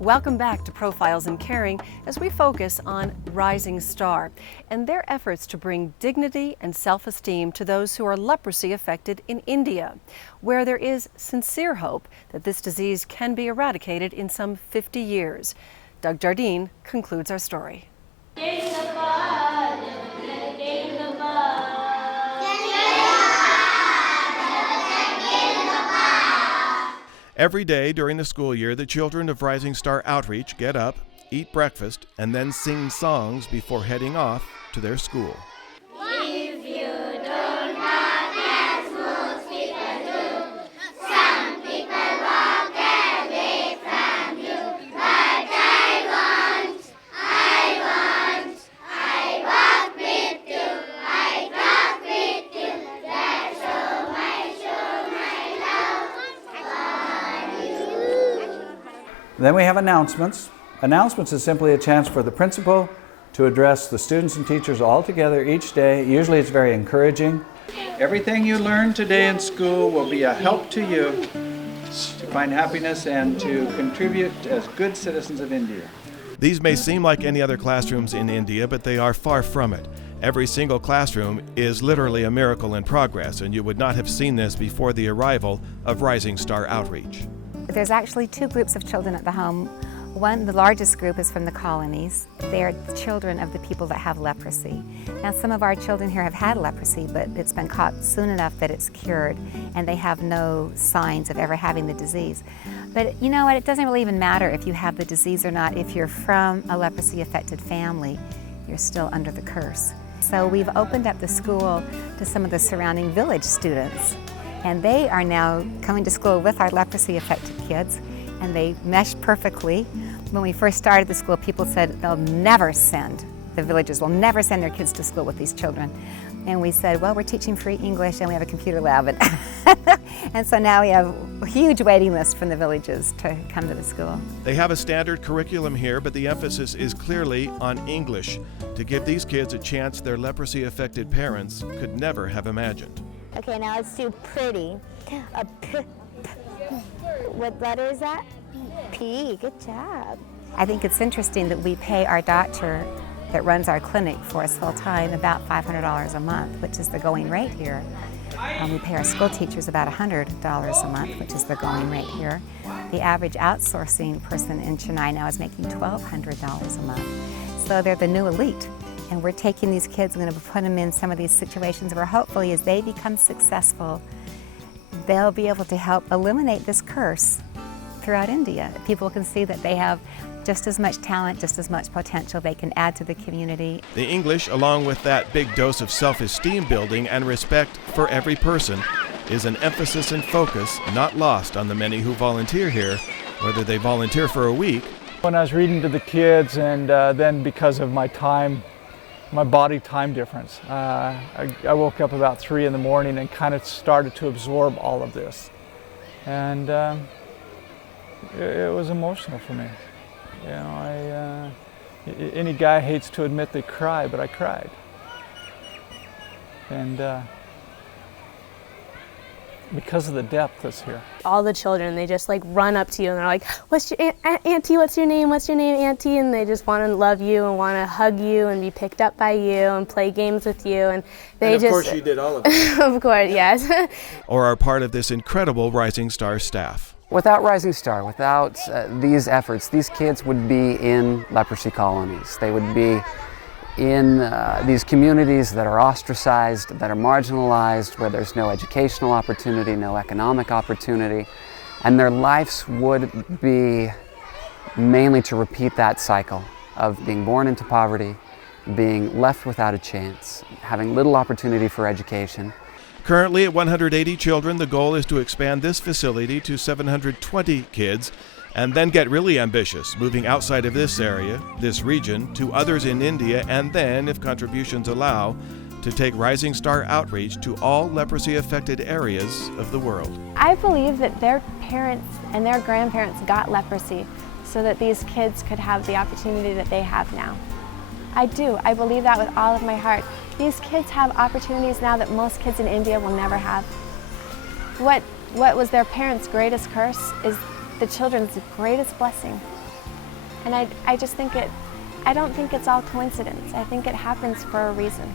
Welcome back to Profiles in Caring as we focus on Rising Star and their efforts to bring dignity and self-esteem to those who are leprosy affected in India, where there is sincere hope that this disease can be eradicated in some 50 years. Doug Jardine concludes our story. Every day during the school year, the children of Rising Star Outreach get up, eat breakfast, and then sing songs before heading off to their school. If you don't walk as most people do, some people walk away from you. But I walk with you, I talk with you, that's show my love for you. Then we have announcements. Announcements is simply a chance for the principal to address the students and teachers all together each day. Usually it's very encouraging. Everything you learn today in school will be a help to you to find happiness and to contribute as good citizens of India. These may seem like any other classrooms in India, but they are far from it. Every single classroom is literally a miracle in progress, and you would not have seen this before the arrival of Rising Star Outreach. There's actually two groups of children at the home. One, the largest group, is from the colonies. They are children of the people that have leprosy. Now, some of our children here have had leprosy, but it's been caught soon enough that it's cured, and they have no signs of ever having the disease. But you know what? It doesn't really even matter if you have the disease or not. If you're from a leprosy-affected family, you're still under the curse. So we've opened up the school to some of the surrounding village students, and they are now coming to school with our leprosy-affected kids, and they mesh perfectly. When we first started the school, people said the villagers will never send their kids to school with these children. And we said, well, we're teaching free English and we have a computer lab. And so now we have a huge waiting list from the villages to come to the school. They have a standard curriculum here, but the emphasis is clearly on English to give these kids a chance their leprosy-affected parents could never have imagined. Okay, now let's do pretty. A p. What letter is that? P. Good job. I think it's interesting that we pay our doctor that runs our clinic for us full time about $500 a month, which is the going rate here. We pay our school teachers about $100 a month, which is the going rate here. The average outsourcing person in Chennai now is making $1,200 a month. So they're the new elite. And we're taking these kids, we're going to put them in some of these situations where hopefully as they become successful, they'll be able to help eliminate this curse throughout India. People can see that they have just as much talent, just as much potential they can add to the community. The English, along with that big dose of self-esteem building and respect for every person, is an emphasis and focus not lost on the many who volunteer here, whether they volunteer for a week. When I was reading to the kids, and then because of my body time difference, I woke up about 3 in the morning and kind of started to absorb all of this. And it was emotional for me. You know, any guy hates to admit they cry, but I cried. And because of the depth that's here. All the children, they just like run up to you and they're like, "What's your auntie? What's your name? What's your name, auntie?" And they just want to love you and want to hug you and be picked up by you and play games with you. And they of course you did all of it. Of course, yes. Or are part of this incredible Rising Star staff. Without Rising Star, without these efforts, these kids would be in leprosy colonies. They would be in these communities that are ostracized, that are marginalized, where there's no educational opportunity, no economic opportunity, and their lives would be mainly to repeat that cycle of being born into poverty, being left without a chance, having little opportunity for education. Currently at 180 children, the goal is to expand this facility to 720 kids and then get really ambitious, moving outside of this area, this region, to others in India, and then, if contributions allow, to take Rising Star Outreach to all leprosy-affected areas of the world. I believe that their parents and their grandparents got leprosy so that these kids could have the opportunity that they have now. I do. I believe that with all of my heart. These kids have opportunities now that most kids in India will never have. What was their parents' greatest curse is the children's greatest blessing. And I just think I don't think it's all coincidence. I think it happens for a reason.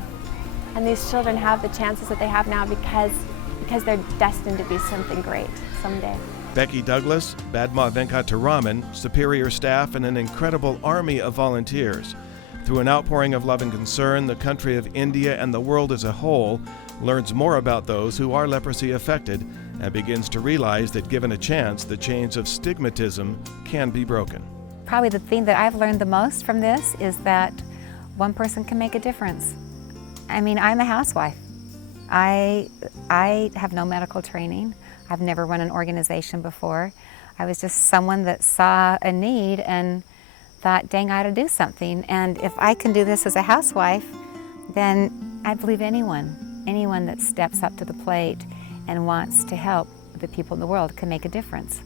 And these children have the chances that they have now because they're destined to be something great someday. Becky Douglas, Badma Venkataraman, superior staff, and an incredible army of volunteers. Through an outpouring of love and concern, the country of India and the world as a whole learns more about those who are leprosy affected and begins to realize that given a chance, the chains of stigmatism can be broken. Probably the thing that I've learned the most from this is that one person can make a difference. I mean, I'm a housewife. I have no medical training. I've never run an organization before. I was just someone that saw a need and thought, dang, I ought to do something. And if I can do this as a housewife, then I believe anyone that steps up to the plate and wants to help the people in the world can make a difference.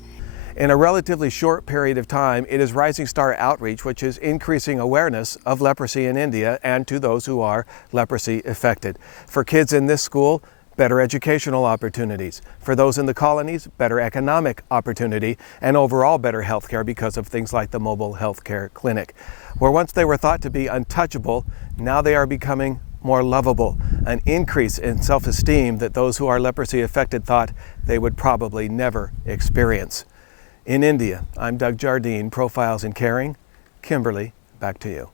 In a relatively short period of time, it is Rising Star Outreach, which is increasing awareness of leprosy in India and to those who are leprosy affected. For kids in this school, better educational opportunities. For those in the colonies, better economic opportunity and overall better health care because of things like the mobile health care clinic. Where once they were thought to be untouchable, now they are becoming more lovable, an increase in self-esteem that those who are leprosy affected thought they would probably never experience. In India, I'm Doug Jardine, Profiles in Caring. Kimberly, back to you.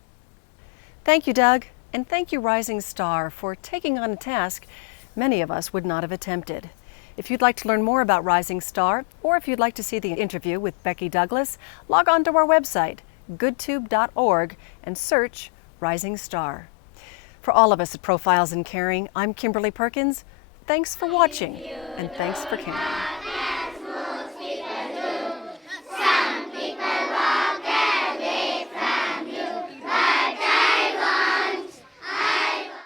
Thank you, Doug, and thank you, Rising Star, for taking on a task many of us would not have attempted. If you'd like to learn more about Rising Star, or if you'd like to see the interview with Becky Douglas, log on to our website, goodtube.org, and search Rising Star. For all of us at Profiles in Caring, I'm Kimberly Perkins. Thanks for watching, and thanks for caring.